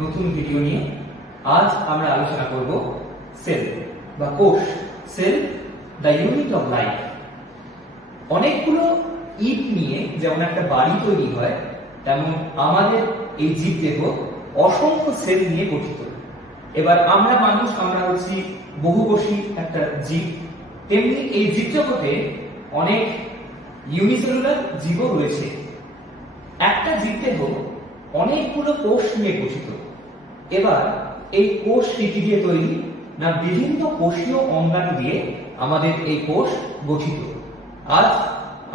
নতুন ভিডিও নিয়ে। আজ আমরা আলোচনা করব সেল বা কোষ। Cell the unit of life. অনেকগুলো ইট নিয়ে যেমন একটা বাড়ি তৈরি হয়, তেমন আমাদের এই জীবদেহ অসংখ্য সেল নিয়ে গঠিত। এবার আমরা মানুষ, আমরা হচ্ছি বহুকোষী একটা জীব। তেমনি এই জীবজগতে অনেক ইউনিসেলুলার জীবও রয়েছে। একটা জীবদেহ অনেকগুলো কোষ নিয়ে গঠিত। এবার এই কোষ কি দিয়ে তৈরি? না, বিভিন্ন কোষীয় অঙ্গাণু দিয়ে আমাদের এই কোষ গঠিত। আজ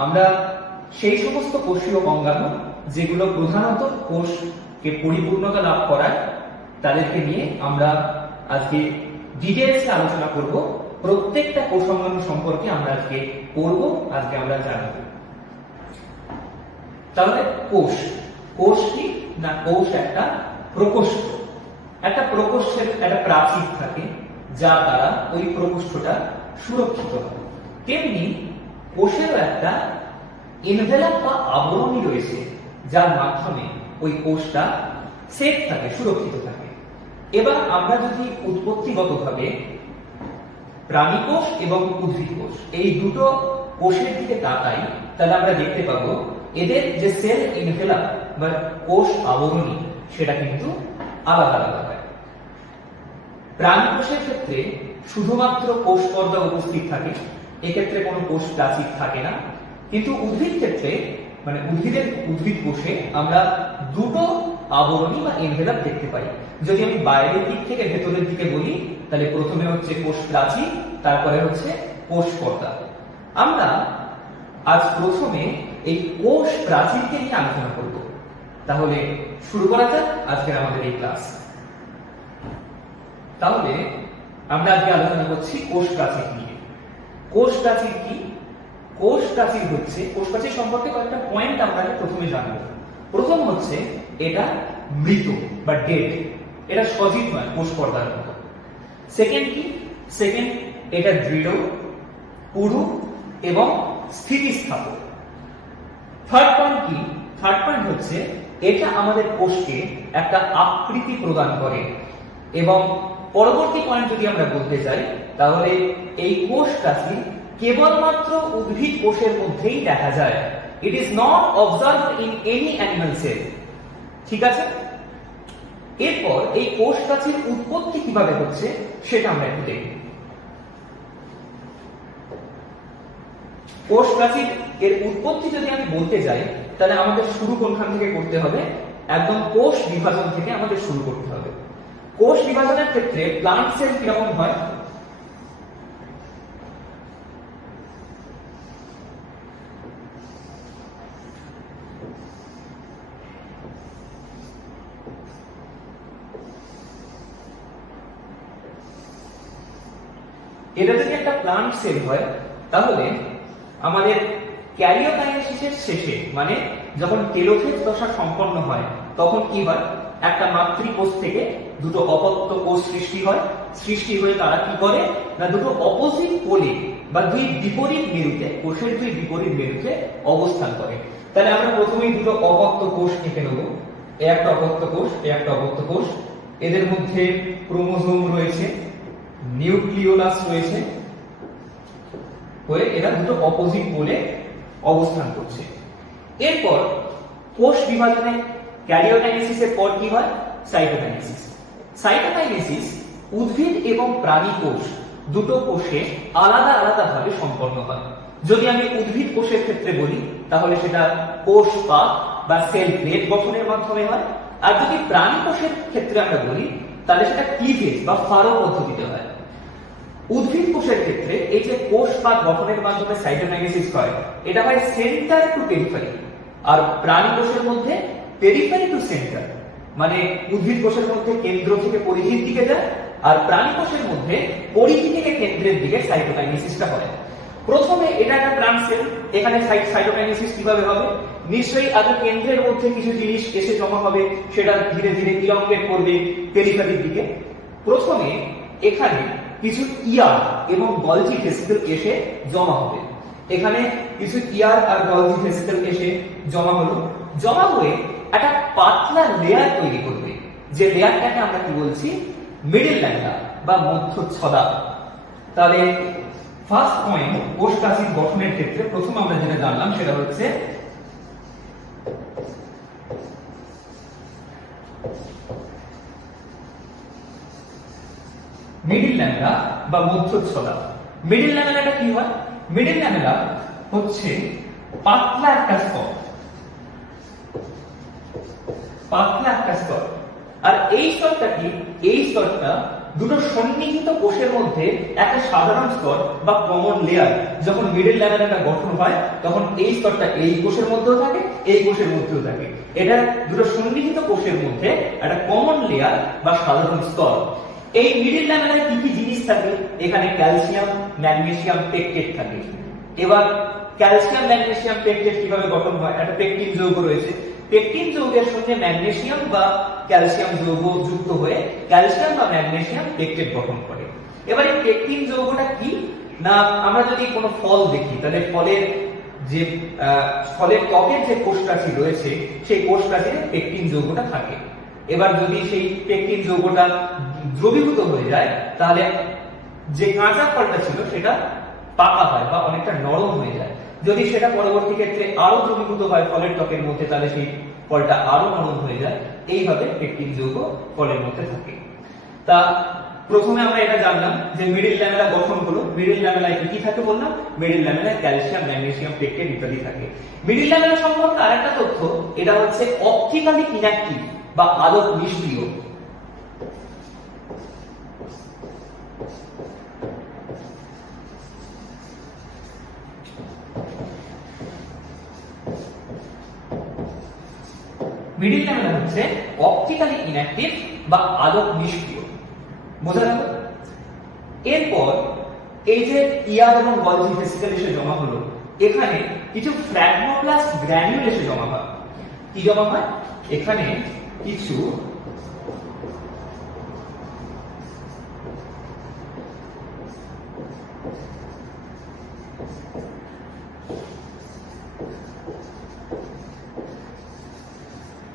আমরা সেই সমস্ত কোষীয় অঙ্গাণু যেগুলো প্রধানত কোষকে পরিপূর্ণতা লাভ করায়, তাদেরকে নিয়ে আমরা আজকে ডিটেইলসে আলোচনা করব। প্রত্যেকটা কোষ অঙ্গাণু সম্পর্কে আমরা আজকে পড়ব, আজকে আমরা জানব। তাহলে কোষ কোষ কি না, কোষ একটা প্রকোষ্ঠ। একটা প্রকোষ্ঠের একটা প্রাচীর থাকে, যা দ্বারা ওই প্রকোষ্ঠটা সুরক্ষিত হয়। তেমনি কোষেরও একটা এনভেলপ বা আবরণী রয়েছে, যার মাধ্যমে ওই কোষটা সেফ থাকে, সুরক্ষিত থাকে। এবার আমরা যদি উৎপত্তিগতভাবে প্রাণী কোষ এবং উদ্ভিদ কোষ, এই দুটো কোষের দিকে তাকাই, তাহলে আমরা দেখতে পাবো এদের যে সেল এনভেলপ বা কোষ আবরণী, সেটা কিন্তু আলাদা আলাদা হয়। প্রাণী কোষের ক্ষেত্রে শুধুমাত্র কোষ পর্দা উপস্থিত থাকে, এক্ষেত্রে কোনো কোষ প্রাচীর থাকে না। কিন্তু উদ্ভিদ ক্ষেত্রে, মানে উদ্ভিদ কোষে আমরা দুটো আবরণী বা এনভেলপ দেখতে পাই। যদি আমি বাইরের দিক থেকে ভেতরের দিকে বলি, তাহলে প্রথমে হচ্ছে কোষ প্রাচীর, তারপরে হচ্ছে কোষ পর্দা। আমরা আজ প্রথমে এই কোষ প্রাচীরকে নিয়ে আলোচনা করব। তাহলে শুরু করা যাক আজকের আমাদের এই ক্লাস। তাহলে আমরা আজকে আলোচনা করছি কোষ প্রাচীর নিয়ে। কোষ প্রাচীর কি? কোষ প্রাচীর হচ্ছে, কোষ প্রাচীর সম্পর্কে কয়েকটা পয়েন্ট আমরা প্রথমে জানবো। প্রথম হচ্ছে এটা মৃত বা ডেড, এটা সজীব নয় কোষ পর্দার মতো। সেকেন্ড কি? সেকেন্ড, এটা দৃঢ়, পুরু এবং স্থিতিস্থাপক। থার্ড পয়েন্ট কি? থার্ড পয়েন্ট হচ্ছে এটা আমাদের কোষকে একটা আকৃতি প্রদান করে। এবং পরবর্তী পয়েন্ট যদি আমরা বলতে চাই, তাহলে এই কোষ প্রাচীর কেবলমাত্র উদ্ভিদ কোষের মধ্যেই দেখা যায়। It is not observed in any animal cell. ঠিক আছে? এরপর এই কোষ প্রাচীর উৎপত্তি কিভাবে হচ্ছে সেটা আমরা একটু দেখব। কোষ প্রাচীর এর উৎপত্তি যদি আমি বলতে যাই, তাহলে আমাদের শুরু কোনখান থেকে করতে হবে? একদম কোষ বিভাজন থেকে আমাদের শুরু করতে হবে। কোষ বিভাজনের ক্ষেত্রে প্লান্ট সেল কিরকম হয়? এটা যদি একটা প্লান্ট সেল হয়, তাহলে আমাদের ক্যারিওকাইনেসিসের শেষে, মানে যখন টেলোফেজ দশা সম্পন্ন হয়, তখন কি হয়? একটা মাতৃকোষ থেকে দুটো অপত্য কোষ সৃষ্টি হয়। সৃষ্টি হয়ে তারা কি করে না, দুটো অপোজিট পোলে বা দুই বিপরীত মেরুতে, কোষের দুই বিপরীত মেরুতে অবস্থান করে। তাহলে আমরা প্রথমেই দুটো অপত্য কোষ এঁকে নেব। এ একটা অপত্য কোষ, এ একটা অপত্য কোষ। এদের মধ্যে ক্রোমোজোম রয়েছে, নিউক্লিওলাস রয়েছে, হয়ে এরা দুটো অপোজিট পোলে অবস্থান করছে। এরপর কোষ বিভাজনে ক্যারিওকাইনেসিসের পর কি হয়? সাইটোকাইনেসিস। সাইটোকাইনেসিস উদ্ভিদ এবং প্রাণী কোষ দুটো কোষে আলাদা আলাদা ভাবে সম্পন্ন হয়। যদি আমি উদ্ভিদ কোষের ক্ষেত্রে বলি, তাহলে সেটা কোষ পাক বা সেল প্লেট গঠনের মাধ্যমে হয়। আর যদি প্রাণী কোষের ক্ষেত্রে আমরা বলি, তাহলে সেটা ক্লিভেজ বা ফারো পদ্ধতিতে হয়। উদ্ভিদ কোষের ক্ষেত্রে এই যে কোষ পাক গঠনের মাধ্যমে সাইটোকাইনেসিস হয়, এটা হয় সেন্টার টু পেরিফেরি। আর প্রাণী কোষের মধ্যে পেরিফেরি টু সেন্টার, মানে উদ্ভিদ কোষের মধ্যে কেন্দ্র থেকে পরিধির দিকে যায়, আর প্রাণী কোষের মধ্যে পরিধি থেকে কেন্দ্রের দিকে সাইটোকাইনেসিসটা হয়। প্রথমে এটা একটা প্লান্ট সেল, এখানে সাইটোকাইনেসিস কিভাবে হবে? নিশ্চয়ই আগে কেন্দ্রের মধ্যে কিছু জিনিস এসে জমা হবে, সেটা ধীরে ধীরে ইলংগেট করবে পেরিফেরির দিকে। প্রথমে এখানে কিছু ইয়ার এবং গলজি ভেসিকল এসে জমা হবে। এখানে কিছু ইয়ার আর গলজি ভেসিকল এসে জমা হলো, জমা হয়ে একটা পাতলা লেয়ার তৈরি করবে। যে লেয়ারটাকে আমরা কি বলছি, মিডল ল্যামেলা বা মধ্যচ্ছদা। তাহলে ফার্স্ট পয়েন্ট, কোষ প্রাচীর গঠনের ক্ষেত্রে প্রথম আমরা যেটা জানলাম সেটা হচ্ছে মিডল ল্যামেলা বা মধ্যচ্ছদা। মিডল ল্যামেলাটা কি হয়? মিডল ল্যামেলা হচ্ছে পাতলা একটা স্তর, পাতলা একটা স্তর। আর এই স্তরটা কি? এই স্তরটা দুটো সন্নিহিত কোষের মধ্যে একটা সাধারণ স্তর বা কমন লেয়ার। যখন মিডল ল্যামেলাটা গঠন হয় তখন এই স্তরটা এই কোষের মধ্যেও থাকে, এই কোষের মধ্যেও থাকে। এটা দুটো সন্নিহিত কোষের মধ্যে একটা কমন লেয়ার বা সাধারণ স্তর। এই মিডল ল্যামেলায় কি কি জিনিস থাকে? এখানে ক্যালসিয়াম, ম্যাগনেসিয়াম, পেকটেট থাকে। এবার ক্যালসিয়াম, ম্যাগনেসিয়াম, পেকটেট কিভাবে গঠন হয়? একটা পেকটিন যৌগ রয়েছে, পেকটিন যৌগের সঙ্গে ম্যাগনেসিয়াম বা ক্যালসিয়াম যৌগ যুক্ত হয়ে ক্যালসিয়াম বা ম্যাগনেসিয়াম পেকটেট গঠন করে। এবার এই পেকটিন যৌগটা কি না, আমরা যদি কোনো ফল দেখি তাহলে ফলের যে ফলের ত্বকের যে কোষপ্রাচীর রয়েছে সেই কোষপ্রাচীরে পেকটিন যৌগটা থাকে। এবার যদি সেই পেকটিন যৌগটা দ্রবীভূত হয়ে যায় তাহলে যে কাঁচা ফলটা ছিল সেটা পাকা হয় বা অনেকটা নরম হয়ে যায়। যদি সেটা পরবর্তী ক্ষেত্রে আরো দ্রবীভূত হয় ফলের ত্বকের মধ্যে তাহলে সেই ফলটা আরো নরম হয়ে যায়। এইভাবে পেকটিন যৌগ ফলের মধ্যে থাকে। তা প্রথমে আমরা এটা জানলাম যে মিডল ল্যামেলা গঠন হলো। মিডল ল্যামেলায় কি থাকে বললাম? মিডল ল্যামেলায় ক্যালসিয়াম, ম্যাগনেসিয়াম, পেকটেট ইত্যাদি থাকে। মিডল ল্যামেলা সম্পর্কে আরেকটা তথ্য, এটা হচ্ছে অপটিক্যালি ইনঅ্যাক্টিভ বা আলোক নিষ্ক্রিয়। মিডল ল্যামেলা হচ্ছে অপটিক্যালি ইনঅ্যাক্টিভ বা আলোক নিষ্ক্রিয়। বোঝা গেল? এরপর এই যে ইয়ার এবং গলজি ভেসিকল এসে জমা হলো, এখানে কিছু ফ্র্যাগমোপ্লাস্ট গ্র্যানিউল এসে জমা হয়। কি জমা হয়? এখানে কিছু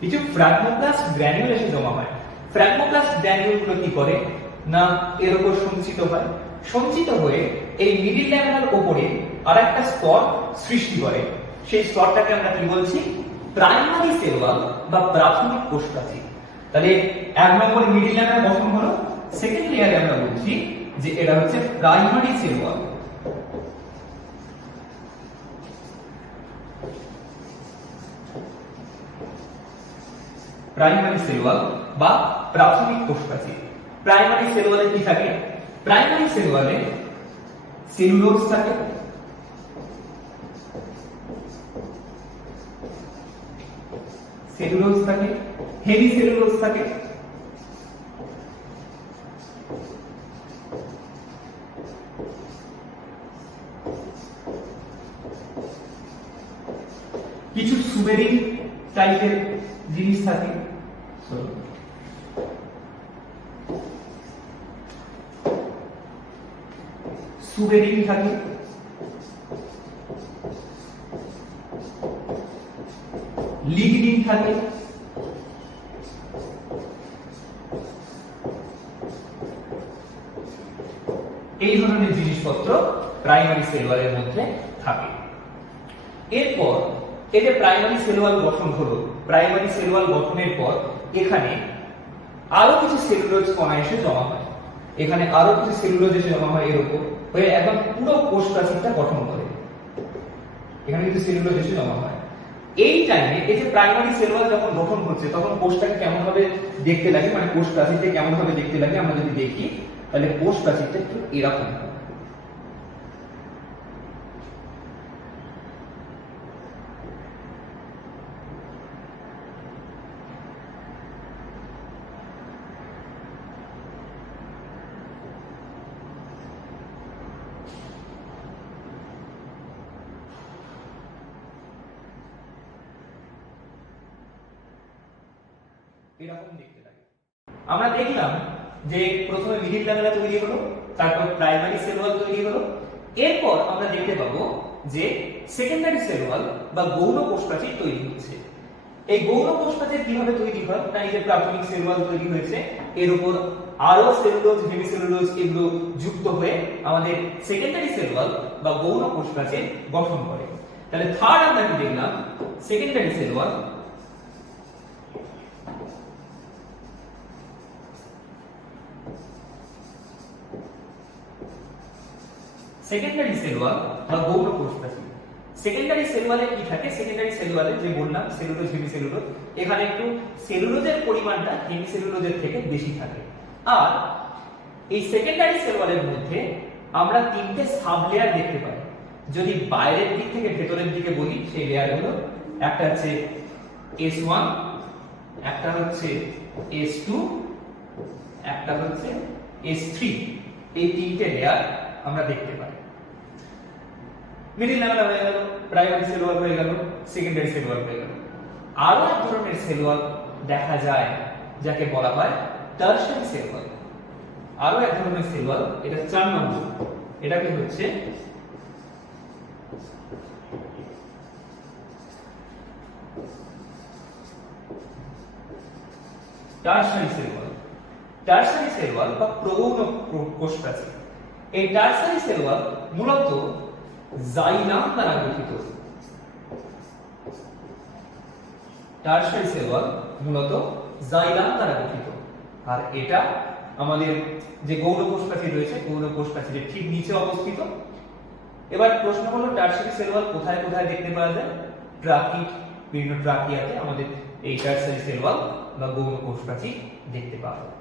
কিছু ফ্র্যাগমোপ্লাস্ট গ্র্যানিউল এসে জমা হয়। ফ্র্যাগমোপ্লাস্ট গ্র্যানিউল গুলো কি করে না, এর উপর সঞ্চিত হয়। সঞ্চিত হয়ে এই মিডল ল্যামেলার উপরে আরেকটা স্তর সৃষ্টি করে। সেই স্তরটাকে আমরা কি বলছি? প্রাইমারি সেল ওয়াল বা প্রাথমিক কোষপ্রাচীর। তাহলে এক নম্বরে মিডল ল্যামেলা গঠন হলো, সেকেন্ড লেয়ারে আমরা বলছি যে এটা হচ্ছে primary cell wall. Primary cell wall বা প্রাথমিক কোষপ্রাচীর। প্রাইমারি সেল ওয়ালে কি থাকে? প্রাইমারি সেল ওয়ালে সেলুলোজ থাকে, সেলুলোজ থাকে, হেমি সেলুলোজ থাকে, কিছু সুবেরিন টাইপের জিনিস থাকে, সুবেরিন থাকে, লিগনিন থাকে, এই ধরনের জিনিসপত্র প্রাইমারি সেল ওয়ালের মধ্যে থাকে। এরপর এই যে প্রাইমারি সেল ওয়াল গঠন হলো, প্রাইমারি সেল ওয়াল গঠনের পর এখানে আরো কিছু সেলুলোজ কণা এসে জমা হয়। এখানে আরো কিছু সেলুলোজ এসে জমা হয় এর উপর, হয়ে একদম পুরো কোষ প্রাচীরটা গঠন করে। এখানে কিছু সেলুলোজ এসে জমা হয়। এই টাইমে এই যে প্রাইমারি সেল ওয়াল যখন গঠন হচ্ছে তখন কোষটাকে কেমন ভাবে দেখতে লাগে, মানে কোষ প্রাচীরটা কেমন ভাবে দেখতে লাগে আমরা যদি দেখি তাহলে কোষ প্রাচীরটা একটু এরকম। এরকম দেখতে লাগে। আমরা দেখলাম যে প্রথমে মিডল ল্যামেলা তৈরি হলো, তারপর প্রাইমারি সেল ওয়াল তৈরি হলো। এরপর আমরা দেখতে পাবো যে সেকেন্ডারি সেল ওয়াল বা গৌণ কোষপ্রাচীর তৈরি হচ্ছে। এই গৌণ কোষ প্রাচীর কিভাবে তৈরি হয়, না এই যে প্রাথমিক সেল ওয়াল তৈরি হয়েছে, এর উপর আরো সেলুলোজ হেমিসেলুলোজ এগুলো যুক্ত হয়ে আমাদের সেকেন্ডারি সেল ওয়াল বা গৌণ কোষ প্রাচীর গঠন করে। তাহলে থার্ড আমরা কি দেখলাম, secondary cell wall. Secondary cell wall বা গৌণ কোষ প্রাচীর। সেকেন্ডারি সেল ওয়ালে কি থাকে, সেকেন্ডারি সেল ওয়ালে যে বললাম সেলুলোজ হেমিসেলুলোজ, এখানে একটু সেলুলোজের পরিমাণটা হেমিসেলুলোজের থেকে বেশি থাকে। আর এই সেকেন্ডারি সেল ওয়ালের মধ্যে আমরা তিনটে সাব লেয়ার দেখতে পাই। যদি বাইরের দিক থেকে ভেতরের দিকে বলি সেই লেয়ারগুলো, একটা হচ্ছে S1, একটা হচ্ছে S2, একটা হচ্ছে S3। এই তিনটে লেয়ার আমরা দেখতে পাই। মিডিল লেভেল হয়ে গেল, প্রাইমারি সেল ওয়াল হয়ে গেল, সেকেন্ডারি সেল ওয়াল হয়ে গেল। আরো এক ধরনের সেল ওয়াল দেখা যায় যাকে বলা হয় টারশারি সেল ওয়াল। আরো এক ধরনের সেল ওয়াল, এটা 4 নম্বর, এটাকে হচ্ছে টারশারি সেল ওয়াল। টারশারি সেল ওয়াল বা প্রগৌণ কোষ প্রাচীর। এই টারশারি সেল ওয়াল মূলত জাইলাম দ্বারা গঠিত। টারশারি সেল ওয়াল মূলত জাইলাম দ্বারা গঠিত। আর এটা আমাদের যে গৌণ কোষ প্রাচীর রয়েছে, গৌণ কোষ প্রাচীরের ঠিক নিচে অবস্থিত। এবার প্রশ্ন হলো টারশারি সেল ওয়াল কোথায় কোথায় দেখতে পাওয়া যায়? ট্রাকিট, বিভিন্ন ট্রাকিয়াতে আমাদের এই টারশারি সেল ওয়াল বা গৌণ কোষ প্রাচীর দেখতে পাওয়া যায়।